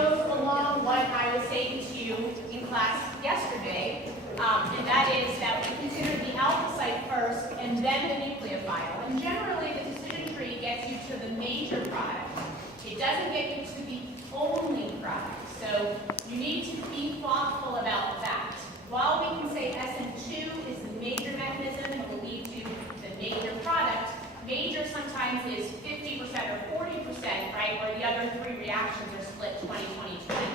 goes along what I was saying to you in class yesterday, and that is that we consider the alpha site first and then the nucleophile. And generally, the decision tree gets you to the major product. It doesn't get you to the only product. So you need to be thoughtful about that. While we can say SN2 is the major mechanism and will lead to the major product, major sometimes is 50% or 40%, right, where the other three reactions are split 20, 20, 20,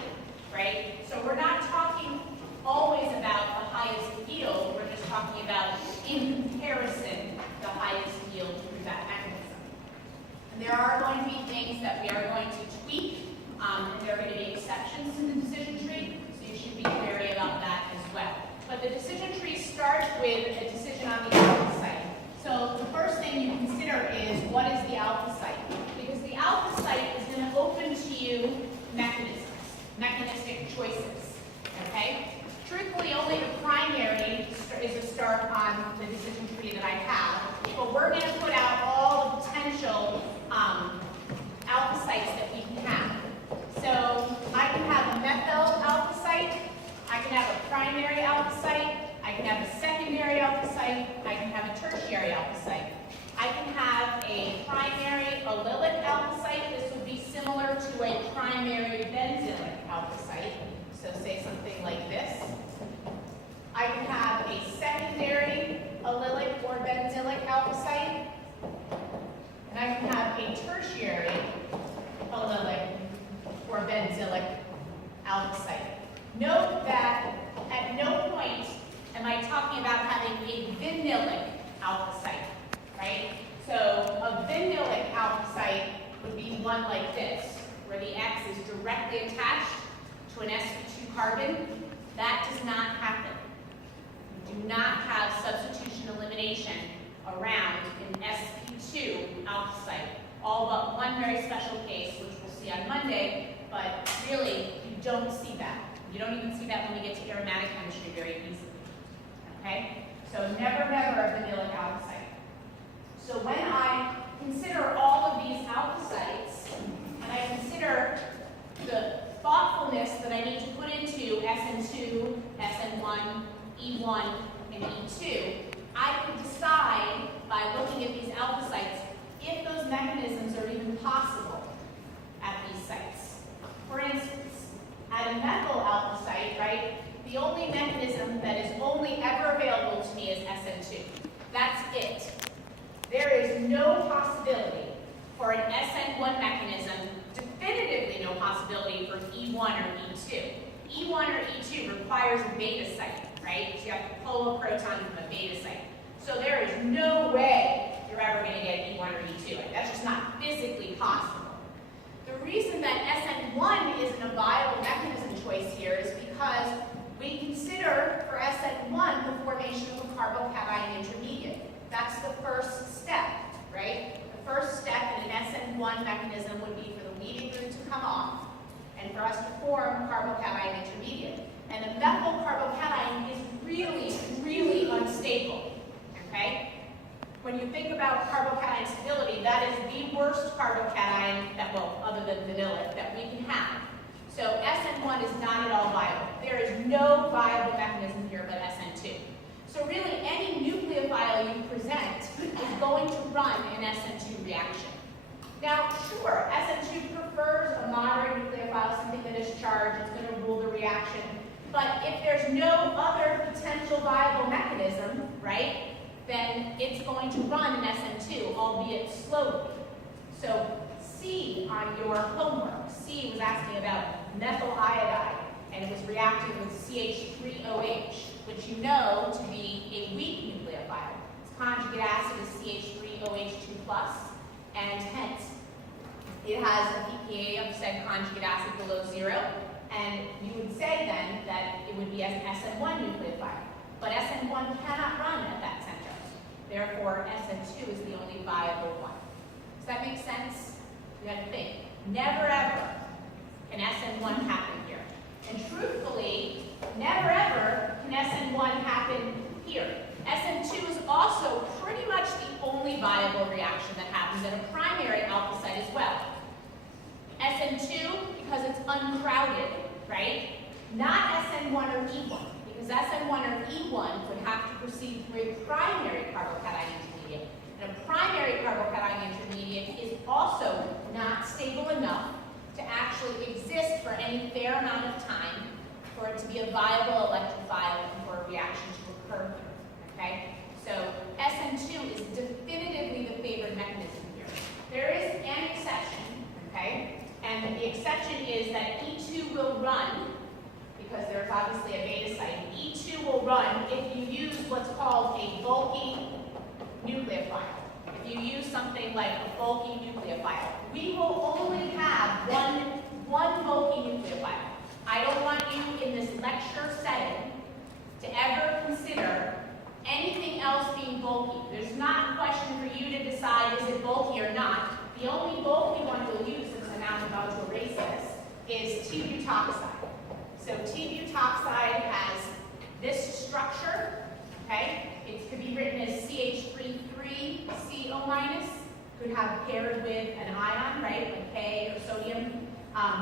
right? So we're not talking always about the highest yield, we're just talking about, in comparison, the highest yield through that mechanism. And there are going to be things that we are going to tweak, and there are going to be exceptions to the decision tree, so you should be wary about that as well. But the decision tree starts with a decision on the alpha site. So the first thing you consider is, what is the alpha site? Because the alpha site is going to open to you mechanisms, mechanistic choices, okay? Truthfully, only the primary is a start on the decision tree that I have, but we're going to put out all the potential alpha sites that we can have. So I can have a methyl alpha site, I can have a primary alpha site, I can have a secondary alpha site, I can have a tertiary alpha site. I can have a primary allylic alpha site. This would be similar to a primary benzylic alpha site. So say something like this. I can have a secondary allylic or benzylic alpha site. And I can have a tertiary allylic or benzylic alpha site. Note that at no point am I talking about having a vinylic alpha site, right? So a vinylic alpha site would be one like this, where the X is directly attached to an sp2 carbon. That does not happen. You do not have substitution elimination around an sp2 alpha site, all but one very special case, which we'll see on Monday, but really, you don't see that. You don't even see that when we get to aromatic chemistry very easily. Okay? So never, never a vinylic alpha site. So when I consider all of these alpha sites, and I consider the thoughtfulness that I need to put into SN2, SN1, E1, and E2, I can decide by looking at these alpha sites if those mechanisms are even possible at these sites. For instance, at a methyl alpha site, right, the only mechanism that is only ever available to me is SN2. That's it. There is no possibility for an SN1 mechanism, definitively no possibility for E1 or E2. E1 or E2 requires a beta site, right? So you have to pull a proton from a beta site. So there is no way you're ever going to get E1 or E2. That's just not physically possible. The reason that SN1 isn't a viable mechanism choice here is because we consider for SN1 the formation of a carbocation intermediate. That's the first step, right? The first step in an SN1 mechanism would be for the leading group to come off and for us to form a carbocation intermediate. And a methyl carbocation is really, really unstable, okay? When you think about carbocation stability, that is the worst carbocation that, well, other than vanillic, that we can have. So SN1 is not at all viable. There is no viable mechanism here but SN2. So really, any nucleophile you present is going to run an SN2 reaction. Now, sure, SN2 prefers a moderate nucleophile, something that is charged, it's going to rule the reaction. But if there's no other potential viable mechanism, right, then it's going to run an SN2, albeit slowly. So C on your homework, C was asking about methyl iodide, and it was reacting with CH3OH, which you know to be a weak nucleophile. Its conjugate acid is CH3OH2+, and hence it has a pKa of said conjugate acid below 0, and you would say then that it would be as an SN1 nucleophile. But SN1 cannot run at that center. Therefore, SN2 is the only viable one. Does that make sense? You have to think. Never ever can SN1 happen here. And truthfully, never ever can SN1 happen here. SN2 is also pretty much the only viable reaction that happens at a primary alpha site as well. SN2, because it's uncrowded, right? Not SN1 or E1, because SN1 or E1 would have to proceed through a primary carbocation intermediate. And a primary carbocation intermediate is also not stable enough to actually exist for any fair amount of time for it to be a viable electrophile and for a reaction to occur here, okay? So SN2 is definitively the favored mechanism here. There is an exception, okay? And the exception is that E2 will run, because there's obviously a beta site. E2 will run if you use what's called a bulky nucleophile. If you use something like a bulky nucleophile. We will only have one bulky nucleophile. I don't want you in this lecture setting to ever consider anything else being bulky. There's not a question for you to decide is it bulky or not. The only bulky one we'll use, since I'm now about to erase this, is T-butoxide. So T-butoxide has this structure, okay? It could be written as CH33CO-, could have paired with an ion, right, like K or sodium,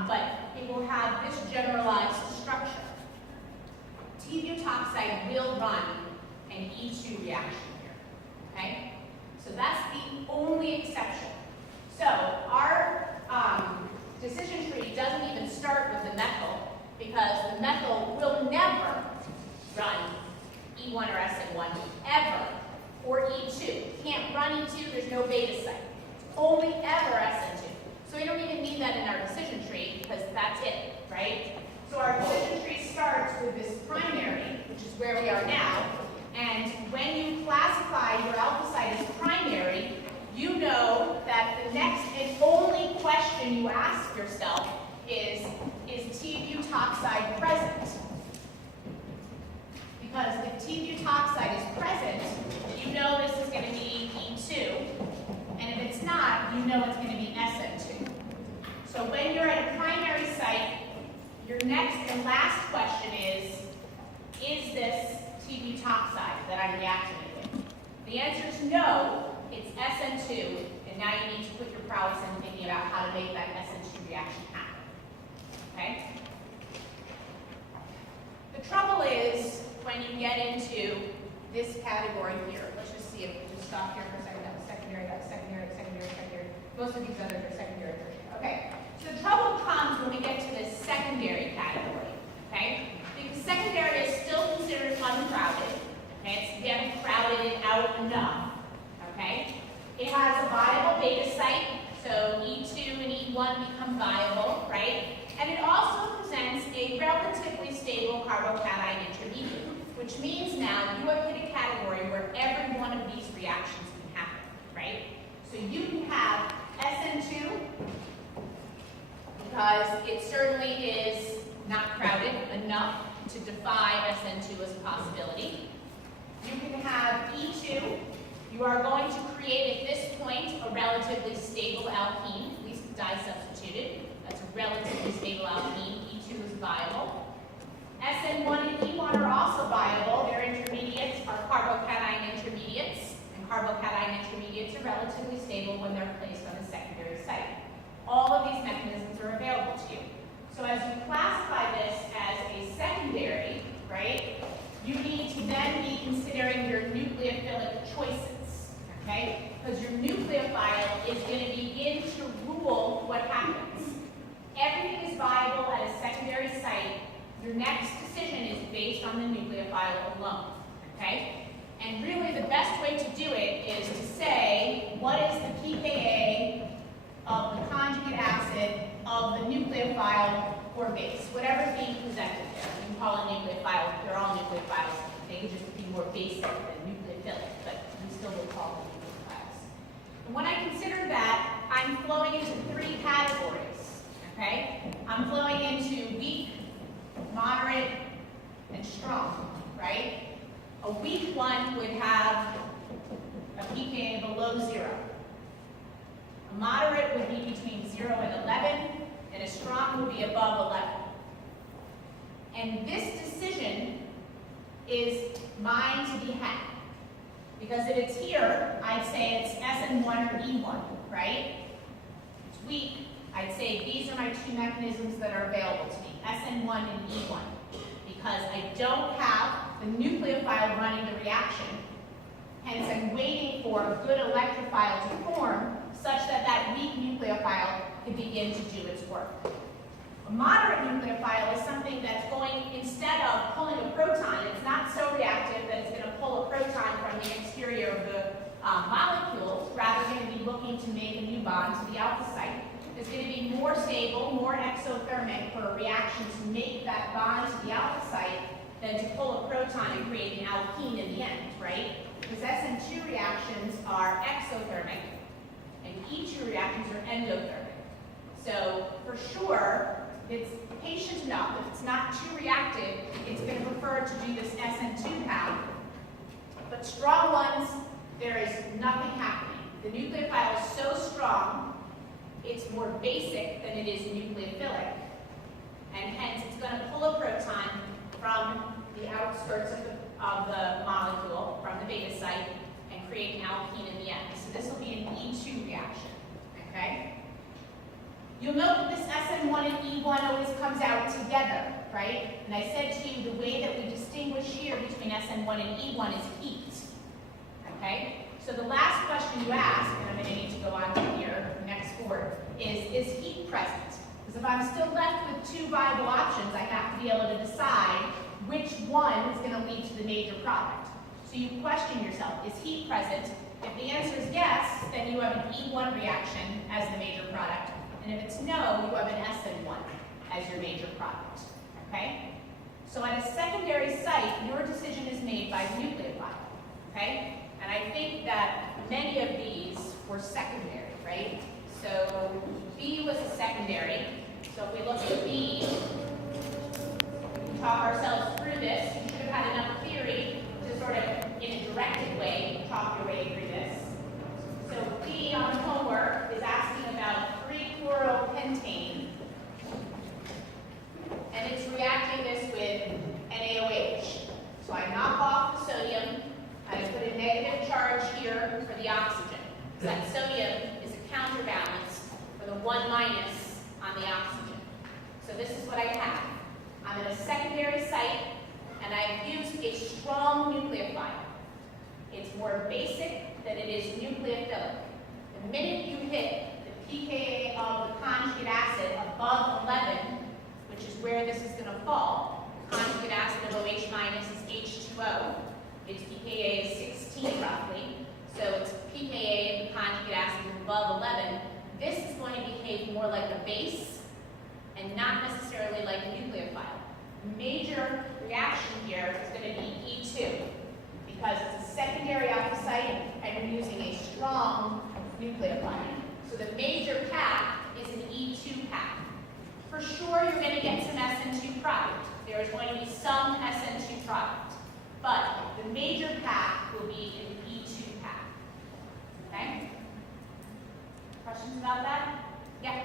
but it will have this generalized structure. T-butoxide will run an E2 reaction here, okay? So that's the only exception. So our decision tree doesn't even start with the methyl, because the methyl will never run E1 or SN1, ever, or E2. Can't run E2, there's no beta site. Only ever SN2. So we don't even need that in our decision tree, because that's it, right? So our decision tree starts with this primary, which is where we are now, and when you classify your alpha site as primary, you know that the next and only question you ask yourself is T-butoxide present? Because if T-butoxide is present, you know this is going to be E2, and if it's not, you know it's going to be SN2. So when you're at a primary site, your next and last question is this T-butoxide that I'm reacting with? The answer is no, it's SN2, and now you need to put your prowess in thinking about how to make that SN2 reaction happen. Okay? The trouble is when you get into this category here. Let's just see if we just stop here for a second. That was secondary, that was secondary, secondary, secondary. Most of these others are secondary, tertiary. Okay. So the trouble comes when we get to this secondary category. Okay? Because secondary is still considered uncrowded. Okay? We haven't crowded it out enough. Okay? It has a viable beta site, so E2 and E1 become viable, right? And it also presents a relatively stable carbocation intermediate, which means now you have hit a category where every one of these reactions can happen, right? So you can have SN2, because it certainly is not crowded enough to defy SN2 as a possibility. You can have E2. You are going to create at this point a relatively stable alkene, at least di-substituted. That's a relatively stable alkene. E2 is viable. SN1 and E1 are also viable. Their intermediates are carbocation intermediates, and carbocation intermediates are relatively stable when they're placed on a secondary site. All of these mechanisms are available to you. So as you classify this as a secondary, right, you need to then be considering your nucleophilic choices, okay? Because your nucleophile is going to begin to rule what happens. Everything is viable at a secondary site. Your next decision is based on the nucleophile alone, okay? And really the best way to do it is to say, what is the pKa of the conjugate acid of the nucleophile or base, whatever's being presented there. You can call it nucleophile, they're all nucleophiles. They can just be more basic than nucleophilic, but we still will call them nucleophiles. And when I consider that, I'm flowing into three categories, okay? I'm flowing into weak, moderate, and strong, right? A weak one would have a pKa below 0. A moderate would be between 0 and 11, and a strong would be above 11. And this decision is mine to be had. Because if it's here, I'd say it's SN1 or E1, right? It's weak, I'd say these are my two mechanisms that are available to me, SN1 and E1, because I don't have the nucleophile running the reaction. Hence, I'm waiting for a good electrophile to form such that that weak nucleophile can begin to do its work. A moderate nucleophile is something that's going, instead of pulling a proton, it's not so reactive that it's going to pull a proton from the exterior of the molecules, rather going to be looking to make a new bond to the alpha site. It's going to be more stable, more exothermic for a reaction to make that bond to the alpha site than to pull a proton and create an alkene in the end, right? Because SN2 reactions are exothermic, and E2 reactions are endothermic. So, for sure, it's patient enough. If it's not too reactive, it's going to prefer to do this SN2 path. But strong ones, there is nothing happening. The nucleophile is so strong, it's more basic than it is nucleophilic. And hence, it's going to pull a proton from the outskirts of the molecule, from the beta site, and create an alkene in the end. So this will be an E2 reaction, okay? You'll note that this SN1 and E1 always comes out together, right? And I said to you, the way that we distinguish here between SN1 and E1 is heat, okay? So the last question you ask, and I'm going to need to go on to here, next board, is heat present? Because if I'm still left with two viable options, I have to be able to decide which one is going to lead to the major product. So you question yourself, is heat present? If the answer is yes, then you have an E1 reaction as the major product. And if it's no, you have an SN1 as your major product, okay? So at a secondary site, your decision is made by the nucleophile, okay? And I think that many of these were secondary, right? So B was a secondary. So if we look at B, we talk ourselves through this. You should have had enough theory to sort of, in a directed way, talk your way through this. So B on the homework is asking about 3-chloropentane, and it's reacting this with NaOH. So I knock off the sodium, and I put a negative charge here for the oxygen. So that sodium is a counterbalance for the 1- on the oxygen. So this is what I have. I'm at a secondary site, and I've used a strong nucleophile. It's more basic than it is nucleophilic. The minute you hit the pKa of the conjugate acid above 11, which is where this is going to fall, the conjugate acid of OH- is H2O. Its pKa is 16 roughly, so it's pKa of the conjugate acid above 11. This is going to behave more like a base and not necessarily like a nucleophile. The major reaction here is going to be E2 because it's a secondary alpha site and you're using a strong nucleophile. So the major path is an E2 path. For sure, you're going to get some SN2 product. There is going to be some SN2 product. But the major path will be an E2 path. Okay? Questions about that? Yeah?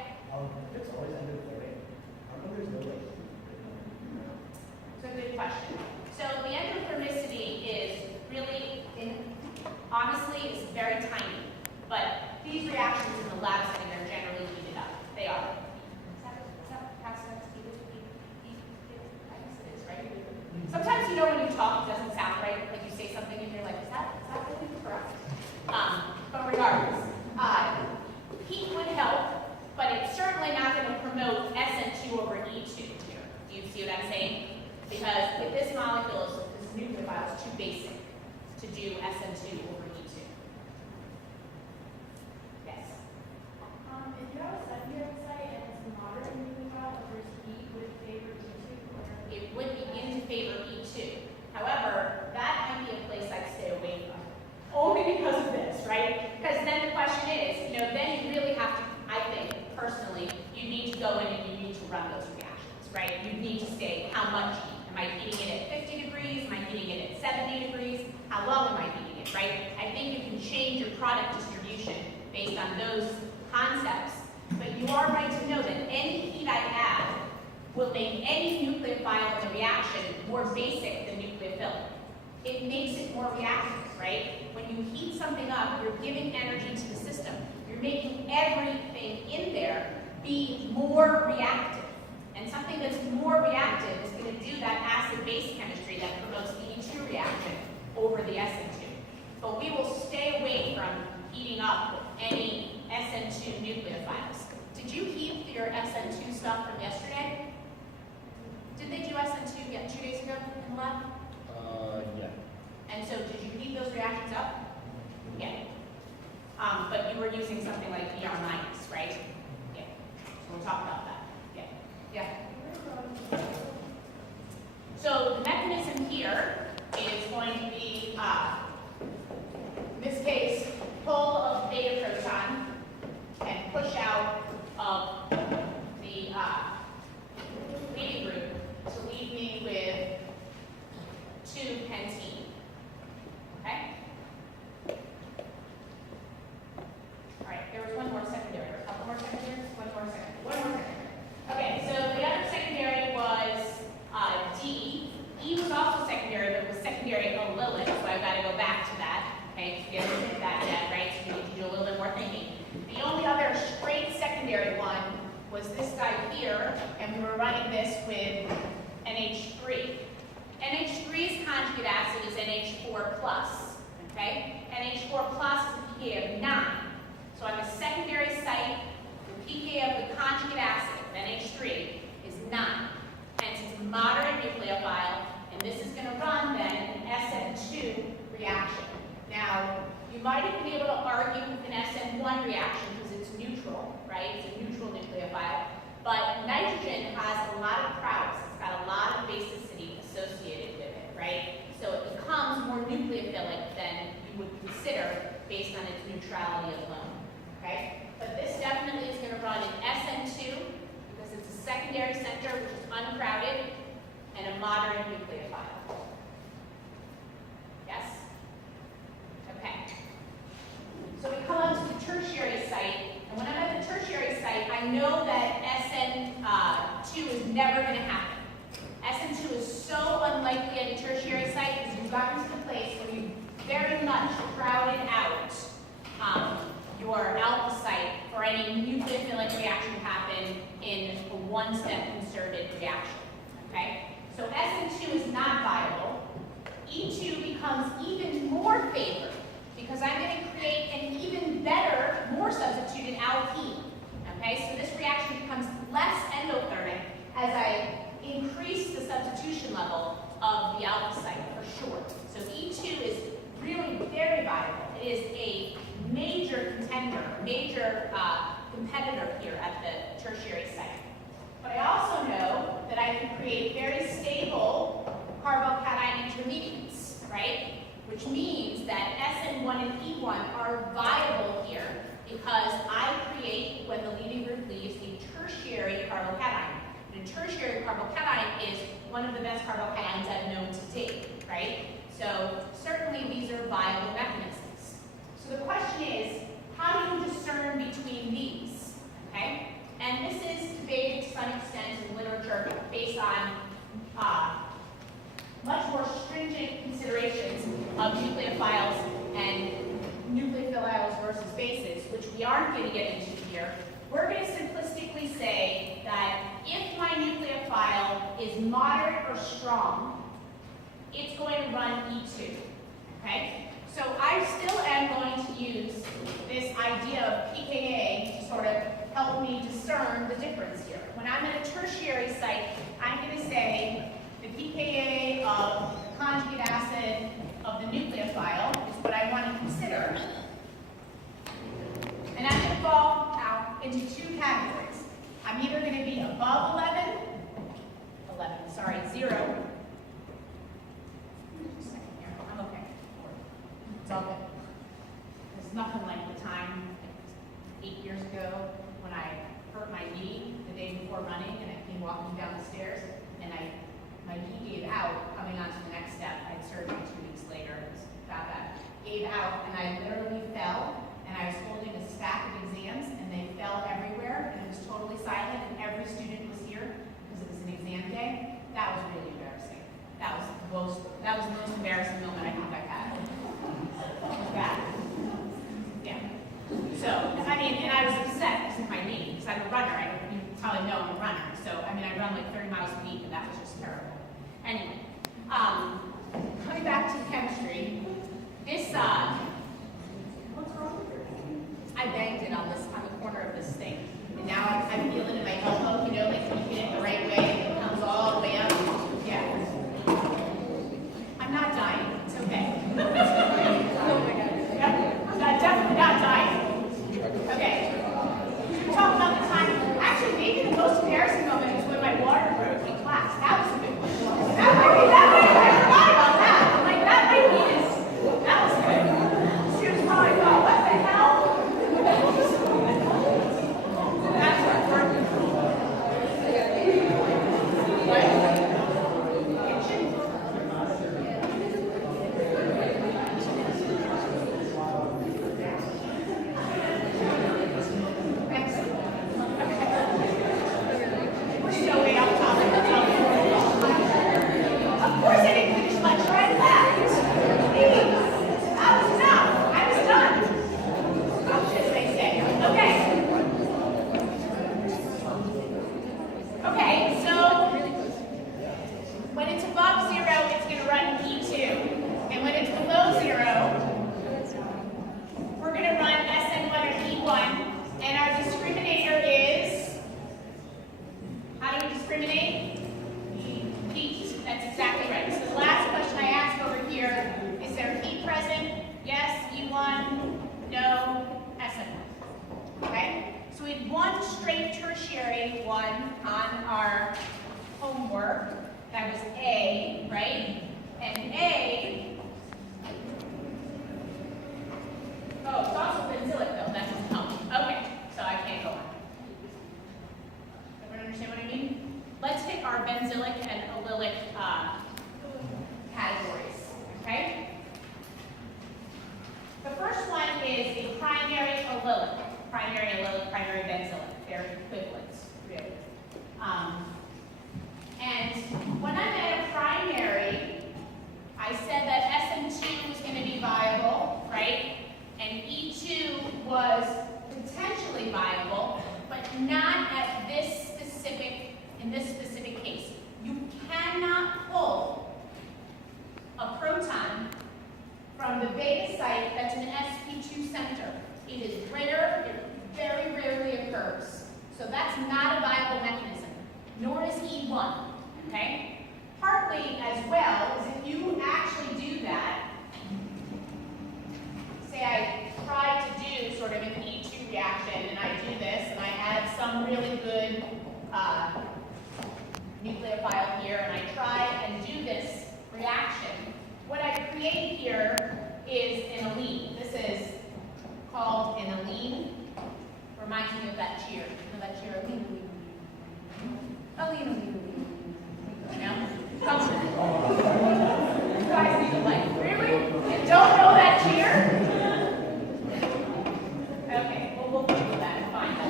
If it's always endothermic, how come there's no like? It's a good question. So the endothermicity is really, honestly, is very tiny. But these reactions in the lab setting are generally heated up. They are. Sometimes, you know, when you talk, it doesn't sound right. Like you say something and you're like, is that really correct? But regardless, heat would help, but it's certainly not going to promote SN2 over E2 here. Do you see what I'm saying? Because with this molecule, this nucleophile is too basic to do SN2 over E2. Yes? If you have a secondary site and it's a moderate nucleophile versus heat, would it favor E2? It would begin to favor E2. However, that might be a place I'd stay away from. Only because of this, right? Because then the question is, you know, then you really have to, I think, personally, you need to go in and you need to run those reactions, right? You need to say how much heat. Am I heating it at 50 degrees? Am I heating it at 70 degrees? How long am I heating it, right? I think you can change your product distribution based on those concepts. But you are right to know that any heat I add will make any nucleophile in the reaction more basic than nucleophilic. It makes it more reactive, right? When you heat something up, you're giving energy to the system. You're making everything in there be more reactive. And something that's more reactive is going to do that acid-base chemistry that promotes the E2 reaction over the SN2. But we will stay away from heating up any SN2 nucleophiles. Did you heat your SN2 stuff from yesterday? Did they do SN2 yet 2 days ago in the lab? Yeah. And so did you heat those reactions up? Yeah. But you were using something like ER minus, right? Yeah. So we'll talk about that. Yeah. Yeah. So the mechanism here is going to be, in this case, pull of beta proton and push out of the leading group to leave me with 2 pentene. Okay? All right, there was one more secondary, or a couple more secondaries, one more secondary. Okay, so the other secondary was D. E was also secondary, but it was secondary allelic, so I've got to go back to that. Okay, so you haven't hit that yet, right? So you need to do a little bit more thinking. The only other straight secondary one was this guy here, and we were running this with NH3. NH3's conjugate acid is NH4+, okay? NH4+ is a pKa of 9. So on the secondary site, the pKa of the conjugate acid, NH3, is 9. Hence, it's a moderate nucleophile, and this is going to run then an SN2 reaction. Now, you might have been able to argue with an SN1 reaction because it's neutral, right? It's a neutral nucleophile. But nitrogen has a lot of prowess. It's got a lot of basicity associated with it, right? So it becomes more nucleophilic than you would consider based on its neutrality alone, okay? But this definitely is going to run an SN2 because it's a secondary center which is uncrowded and a moderate nucleophile. Yes? Okay. So we come on to the tertiary site, and when I'm at the tertiary site, I know that SN2 is never going to happen. SN2 is so unlikely at a tertiary site because you've gotten to the place where you very much crowded out your alpha site for any nucleophilic reaction to happen in a one-step concerted reaction. Okay? So SN2 is not viable. E2 becomes even more favored because I'm going to create an even better, more substituted alkene. Okay, so this reaction becomes less endothermic as I increase the substitution level of the alpha site for sure. So E2 is really very viable. It is a major contender, major competitor here at the tertiary site. But I also know that I can create very stable carbocation intermediates, right? Which means that SN1 and E1 are viable here because I create, when the leading group leaves, a tertiary carbocation. And a tertiary carbocation is one of the best carbocations I've known to date, right? So certainly these are viable mechanisms. So the question is, how do you discern between these, okay? And this is debated to some extent in literature based on much more stringent considerations of nucleophiles and nucleophiles versus bases, which we aren't going to get into here. We're going to simplistically say that if my nucleophile is moderate or strong, it's going to run E2, okay? So I still am going to use this idea of pKa to sort of help me discern the difference here. When I'm at a tertiary site, I'm going to say the pKa of the conjugate acid of the nucleophile is what I want to consider. And I'm going to fall out into 2 categories. I'm either going to be above 0. Just a second here. I'm okay. It's all good. It's nothing like the time 8 years ago when I hurt my knee the day before running and I came walking down the stairs. back to chemistry. This, What's wrong with your I banged it on the corner of this thing. And now I'm feeling it in my elbow, you know, like when you hit it the right way, it comes all the way up. Yeah. I'm not dying. It's okay. I'm definitely not dying. Okay. We talk about the time. Actually, maybe the most embarrassing moment is when my water broke in class. That was a good one. I forgot about that. I'm like, that might be his. That was good. She was probably thought, what the hell? That's our work control. nucleophile here, and I try and do this reaction, what I create here is an allene. This is called an allene. Reminds me of that cheer. You know that cheer? Allene, allene, allene. You know? Come on. You guys need to like, really? You don't know that cheer? Okay, well, we'll Google that and find out.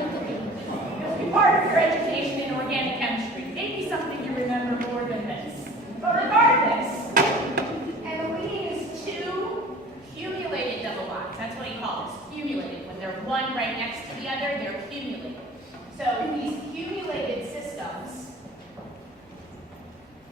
It'll be part of your education in organic chemistry. Maybe something you remember more than this. But regardless, an allene is two cumulated double bonds. That's what he calls cumulated. When they're one right next to the other, they're cumulated. So these cumulated systems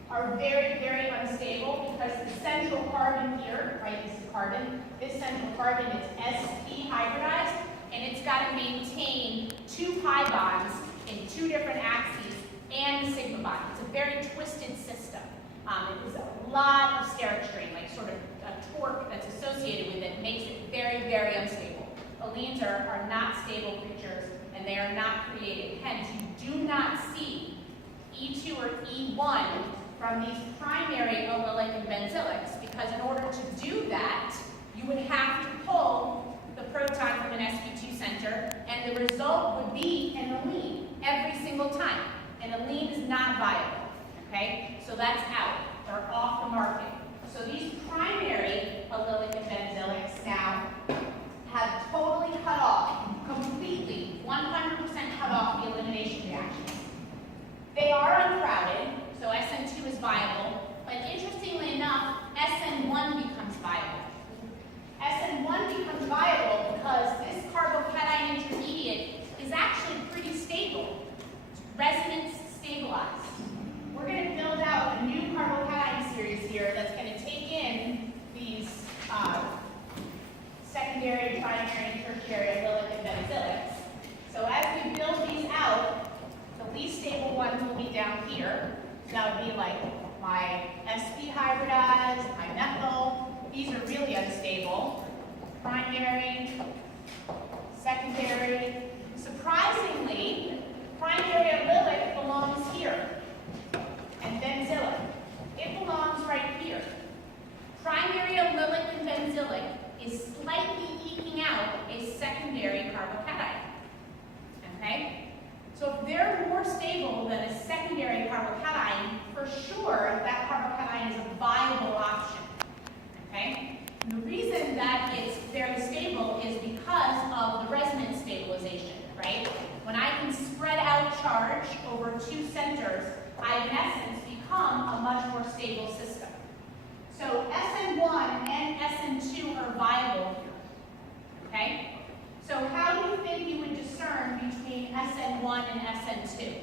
are very, very unstable because the central carbon here, right, this is carbon, this central carbon is sp hybridized, and it's got to maintain two pi bonds in two different axes and the sigma bond. It's a very twisted system. It is a lot of steric strain, like sort of a torque that's associated with it, makes it very, very unstable. Allenes are not stable creatures, and they are not created. Hence, you do not see E2 or E1 from these primary allylic and benzylics, because in order to do that, you would have to pull the proton from an sp2 center, and the result would be an allene every single time. An allene is not viable, okay? So that's out. They're off the market. So these primary allylic and benzylics now have totally cut off, completely, 100% cut off the elimination reactions. They are uncrowded, so SN2 is viable, but interestingly enough, SN1 becomes viable. SN1 becomes viable because this carbocation intermediate is actually pretty stable. It's resonance stabilized. We're going to build out a new So that would be like my sp hybridized, my methyl. These are really unstable. Primary, secondary. Surprisingly, primary allylic belongs here. And benzylic. It belongs right here. Primary allylic and benzylic is slightly eking out a secondary carbocation. Okay? So if they're more stable than a secondary carbocation, for sure that carbocation is a viable option. Okay? And the reason that it's fairly stable is because of the resonance stabilization, right? When I can spread out charge over two centers, I in essence become a much more stable system. So SN1 and SN2 are viable here. Okay? So how do you think you would discern between SN1 and SN2?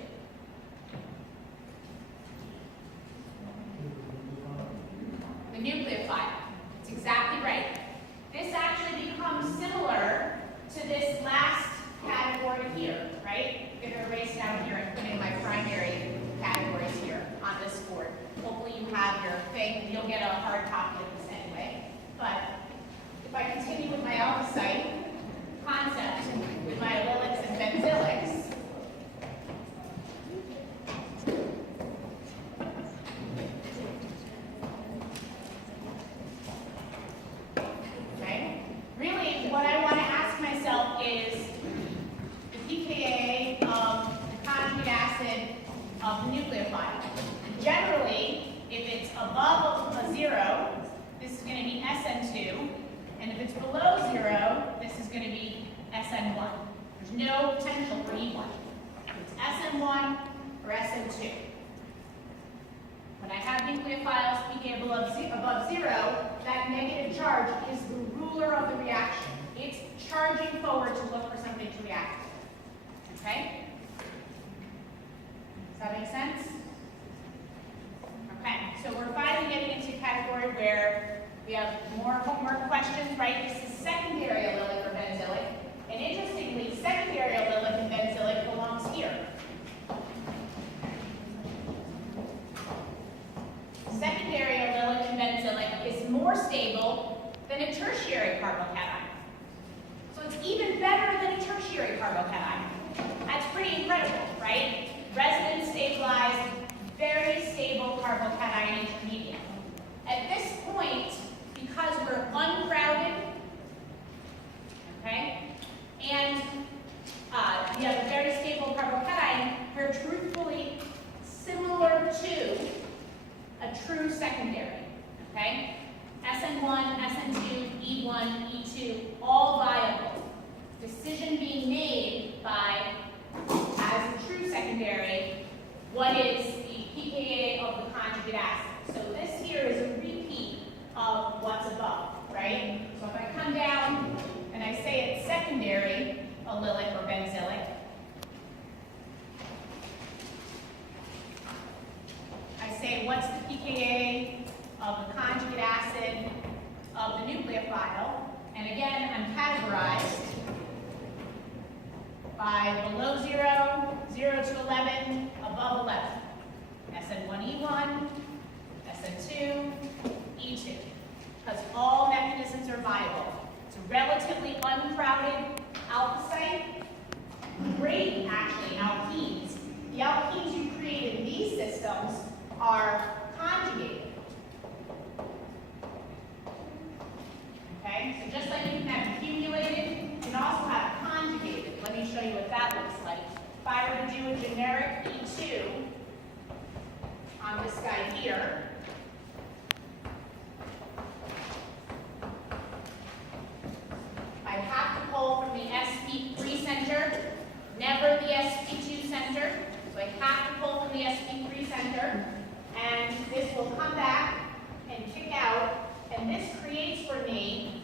The nucleophile. It's exactly right. This actually becomes similar to this last category here, right? I'm going to erase down here and put in my primary categories here on this board. Hopefully you have your thing, and you'll get a hard copy of this anyway. But if I continue with my alpha concept, with my allylics and benzylics, okay? Really, what I want to ask myself is the pKa of the conjugate acid of the nucleophile. Generally, if it's above a 0, this is going to be SN2, and if it's below 0, this is going to be SN1. There's no potential for E1. It's SN1 or SN2. When I have nucleophiles pKa above 0, that negative charge is the ruler of the reaction. It's charging forward to look for something to react with. Okay? Does that make sense? Okay, so we're finally getting into a category where we have more homework questions, right? This is secondary allylic or benzylic. And interestingly, secondary allylic and benzylic belongs here. Secondary allylic and benzylic is more stable than a tertiary carbocation. So it's even better than a tertiary carbocation. That's pretty incredible, right? Resonance stabilized, very stable carbocation intermediate. At this point, because we're uncrowded, okay, and we have a very stable carbocation, we're truthfully similar to a true secondary, okay? SN1, SN2, E1, E2, all viable. Decision being made by, as a true secondary, what is the pKa of the conjugate acid. So this here is a repeat of what's above, right? So if I come down and I say it's secondary, allylic or benzylic, I say what's the pKa of the conjugate acid of the nucleophile, and again I'm categorized by below 0, 0 to 11, above 11. SN1E1, SN2, E2. Because all mechanisms are viable. It's a relatively uncrowded alpha site. Great, actually, alkenes. The alkenes you create in these systems are conjugated. Okay, so just like you can have accumulated, you can also have conjugated. Let me show you what that looks like. If I were to do a generic E2 on this guy here, I have to pull from the sp3 center, never the sp2 center. So I have to pull from the sp3 center, and this will come back and kick out, and this creates for me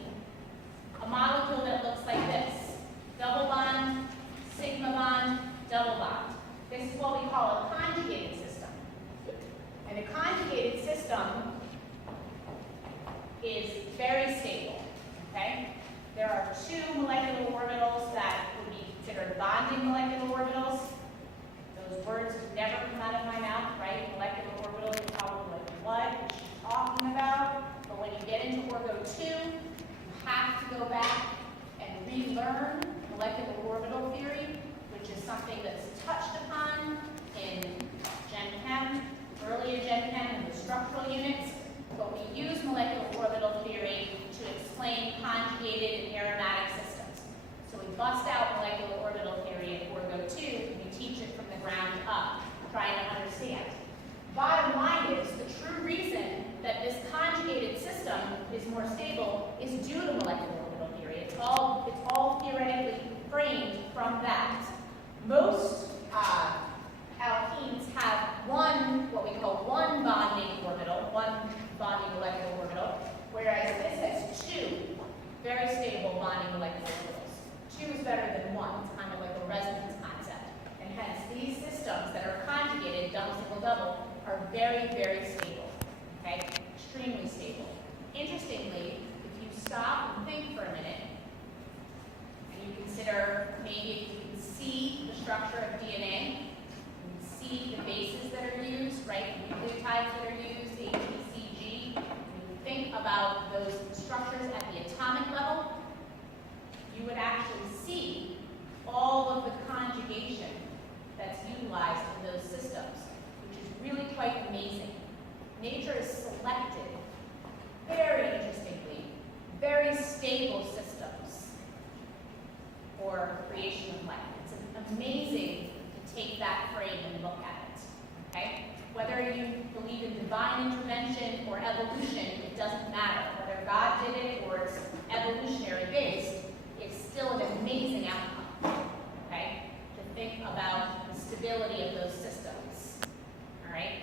a molecule that looks like this. Double bond, sigma bond, double bond. This is what we call a conjugated system. And a conjugated system is very stable, okay? There are two molecular orbitals that would be considered bonding molecular orbitals. Those words never come out of my mouth, right? Molecular but we use molecular orbital theory to explain conjugated and aromatic systems. So we bust out molecular orbital theory at Orgo 2, and we teach it from the ground up, trying to understand. Bottom line is, the true reason that this conjugated system is more stable is due to molecular orbital theory. It's all theoretically framed from that. Most alkenes have what we call one bonding molecular orbital, whereas this has two very stable bonding molecular orbitals. Two is better than one. It's kind of like a resonance concept. And hence, these systems that are conjugated, double, single, double, are very, very stable. Okay? Extremely stable. Interestingly, if you stop and think for a minute, and you consider maybe if you can see the structure of DNA, you can see the bases that are used, right? The nucleotides that are used, A, T, C, G. When you think about those structures at the atomic level, you would actually see all of the conjugation that's utilized in those systems, which is really quite amazing. Nature has selected, very interestingly, very stable systems for creation of life. It's amazing to take that frame and look at it, okay? Whether you believe in divine intervention or evolution, it doesn't matter. Whether God did it or it's evolutionary based, it's still an amazing outcome, okay? To think about the stability of those systems, all right?